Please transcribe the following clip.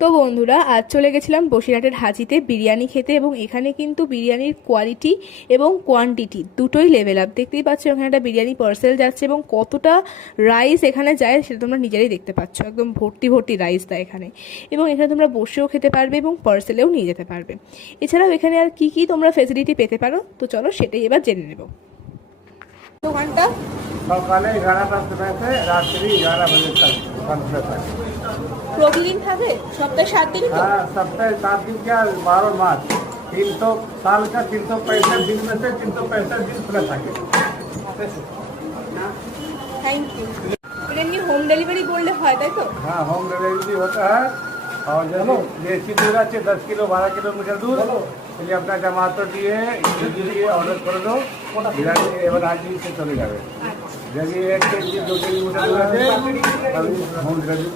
তো বন্ধুরা, আজ চলে গেছিলাম বসিরহাটের হাজিতে বিরিয়ানি খেতে, এবং এখানে কিন্তু বিরিয়ানির কোয়ালিটি এবং কোয়ান্টিটি দুটোই লেভেল আপ। দেখতেই পাচ্ছ এখানে একটা বিরিয়ানি পার্সেল যাচ্ছে, এবং কতটা রাইস এখানে যায় সেটা তোমরা নিজেরাই দেখতে পাচ্ছ। একদম ভর্তি ভর্তি রাইস দেয় এখানে, এবং এখানে তোমরা বসেও খেতে পারবে এবং পার্সেলেও নিয়ে যেতে পারবে। এছাড়াও এখানে আর কি কি তোমরা ফেসিলিটি পেতে পারো, তো চলো সেটাই এবার জেনে নেব। দোকানটা সকালে 11টা থেকে রাত্রি 11 बजे तक बंद रहता है। প্রতিদিন থাকে? সপ্তাহে 7 দিনই তো? हाँ, सप्ताह 7 दिन क्या 12 मास 300 साल का 365 दिन में से 365 दिन खुला থাকে। Thank you. এমনি হোম ডেলিভারি করলে হয় তাই তো? हाँ, होम डिलीवरी होता है। और जैसे दूर আছে 10 किलो 12 किलोमीटर दूर, তাহলে আপনার জমাতো দিয়ে দিয়ে অর্ডার করে দাও, বিরিয়ানি এবার আজই সে চলে যাবে। যদি 1 কেজি 2 কিলোমিটার দূর আছে তাহলে হোম ডিলিভারি